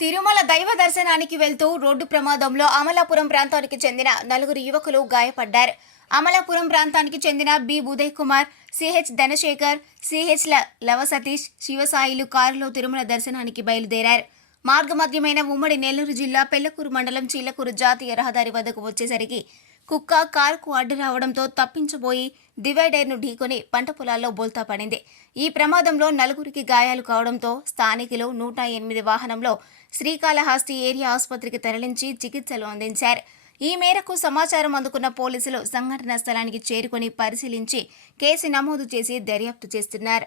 తిరుమల దైవ దర్శనానికి వెళ్తూ రోడ్డు ప్రమాదంలో అమలాపురం ప్రాంతానికి చెందిన నలుగురు యువకులు గాయపడ్డారు. అమలాపురం ప్రాంతానికి చెందిన B Uday Kumar CH Dhanasekhar CH ల లవ సతీష్ శివసాయిలు కారులో తిరుమల దర్శనానికి బయలుదేరారు. మార్గమధ్యమైన ఉమ్మడి నెల్లూరు జిల్లా పెళ్ళకూరు మండలం చీలకూరు జాతీయ రహదారి వద్దకు వచ్చేసరికి కుక్క కారుకు అడ్డు రావడంతో తప్పించబోయి డివైడర్ను ఢీకొని పంట పొలాల్లో బోల్తా పడింది. ఈ ప్రమాదంలో నలుగురికి గాయాలు కావడంతో స్థానికులు నూట ఎనిమిది వాహనంలో శ్రీకాళహస్తి ఏరియా ఆసుపత్రికి తరలించి చికిత్సలు అందించారు. ఈ మేరకు సమాచారం అందుకున్న పోలీసులు సంఘటనా స్థలానికి చేరుకొని పరిశీలించి కేసు నమోదు చేసి దర్యాప్తు చేస్తున్నారు.